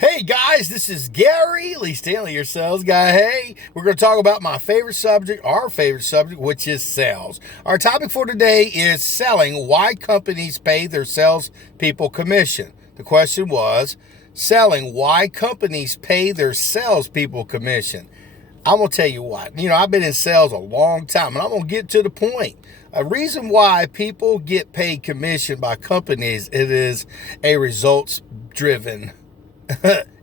Hey guys, this is Gary Lee Stanley, your sales guy. Hey, we're going to talk about my favorite subject, our favorite subject, which is sales. Our topic for today is selling, why companies pay their salespeople commission. The question was, selling, why companies pay their salespeople commission. I'm going to tell you what, I've been in sales a long time, and I'm going to get to the point. A reason why people get paid commission by companies, it is a results driven.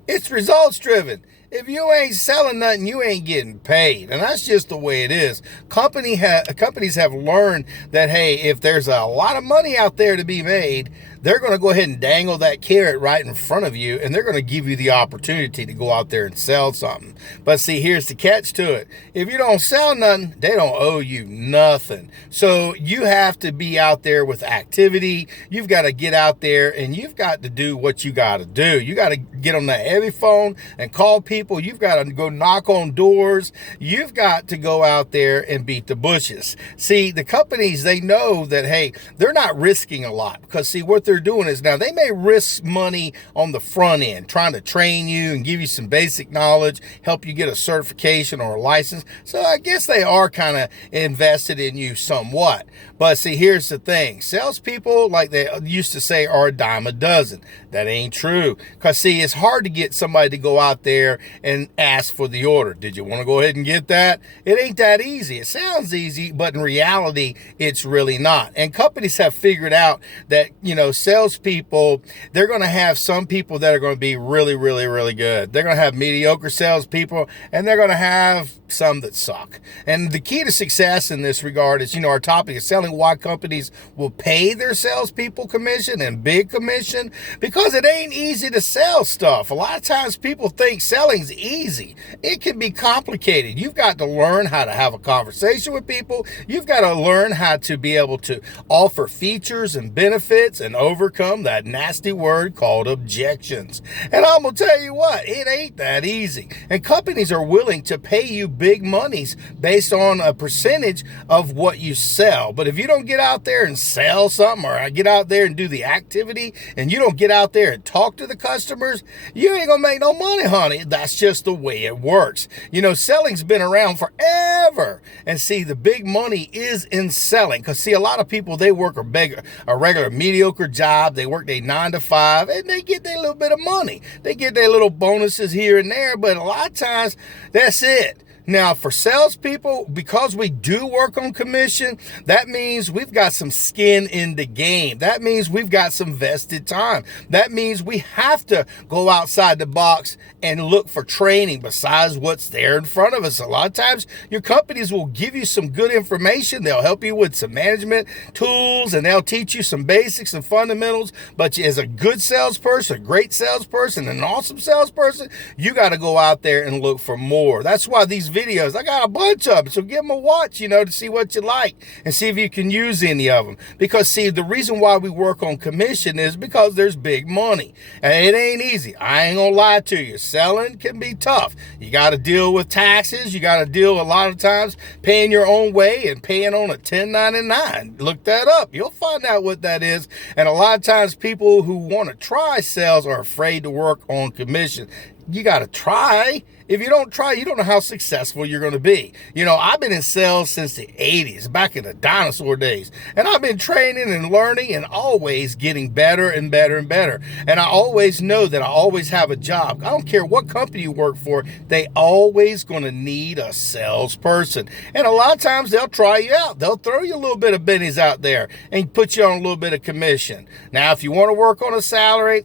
It's results driven. If you ain't selling nothing, you ain't getting paid. And that's just the way it is. Companies have learned that, hey, if there's a lot of money out there to be made, they're going to go ahead and dangle that carrot right in front of you, and they're going to give you the opportunity to go out there and sell something. But see, here's the catch to it. If you don't sell nothing, they don't owe you nothing. So you have to be out there with activity. You've got to get out there, and you've got to do what you got to do. You got to get on that heavy phone and call people. You've got to go knock on doors. You've got to go out there and beat the bushes. See, the companies, they know that, hey, they're not risking a lot, because see, what they're doing is, now they may risk money on the front end, trying to train you and give you some basic knowledge, help you get a certification or a license. So I guess they are kind of invested in you somewhat. But see, here's the thing. Salespeople, like they used to say, are a dime a dozen. That ain't true. Because see, it's hard to get somebody to go out there and ask for the order. Did you want to go ahead and get that? It ain't that easy. It sounds easy, but in reality, it's really not. And companies have figured out that, salespeople, they're going to have some people that are going to be really, really, really good. They're going to have mediocre salespeople, and they're going to have some that suck. And the key to success in this regard is, our topic is selling, why companies will pay their salespeople commission and big commission, because it ain't easy to sell stuff. A lot of times people think selling's easy. It can be complicated. You've got to learn how to have a conversation with people. You've got to learn how to be able to offer features and benefits and overcome that nasty word called objections. And I'm going to tell you what, it ain't that easy. And companies are willing to pay you big monies based on a percentage of what you sell. But if you don't get out there and sell something, or get out there and do the activity, and you don't get out there and talk to the customers, you ain't gonna make no money, honey. That's just the way it works. Selling's been around forever. And see, the big money is in selling. Because see, a lot of people, they work a regular mediocre job. They work their 9 to 5, and they get their little bit of money. They get their little bonuses here and there, but a lot of times, that's it. Now, for salespeople, because we do work on commission, that means we've got some skin in the game. That means we've got some vested time. That means we have to go outside the box and look for training besides what's there in front of us. A lot of times, your companies will give you some good information. They'll help you with some management tools, and they'll teach you some basics and fundamentals. But as a good salesperson, a great salesperson, an awesome salesperson, you got to go out there and look for more. That's why these videos, I got a bunch of them, so give them a watch, to see what you like and see if you can use any of them. Because see, the reason why we work on commission is because there's big money, and it ain't easy. I ain't gonna lie to you. Selling can be tough. You got to deal with taxes. You got to deal a lot of times paying your own way and paying on a 1099. Look that up. You'll find out what that is. And a lot of times people who want to try sales are afraid to work on commission. You got to try. If you don't try, you don't know how successful you're going to be. I've been in sales since the 80s, back in the dinosaur days. And I've been training and learning and always getting better and better and better. And I always know that I always have a job. I don't care what company you work for, they always going to need a salesperson. And a lot of times they'll try you out. They'll throw you a little bit of bennies out there and put you on a little bit of commission. Now, if you want to work on a salary,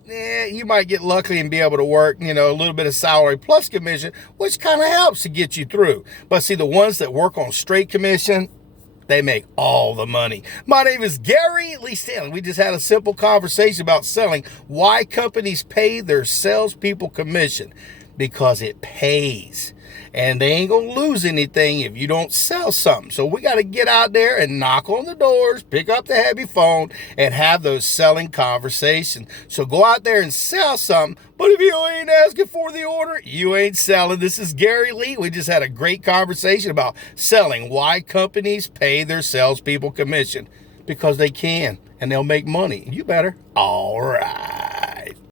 you might get lucky and be able to work, a little bit of salary plus commission, which kind of helps to get you through. But see, the ones that work on straight commission, they make all the money. My name is Gary Lee Stanley. We just had a simple conversation about selling, why companies pay their salespeople commission. Because it pays. And they ain't going to lose anything if you don't sell something. So we got to get out there and knock on the doors, pick up the heavy phone, and have those selling conversations. So go out there and sell something. But if you ain't asking for the order, you ain't selling. This is Gary Lee. We just had a great conversation about selling, why companies pay their salespeople commission. Because they can, and they'll make money. You better. All right.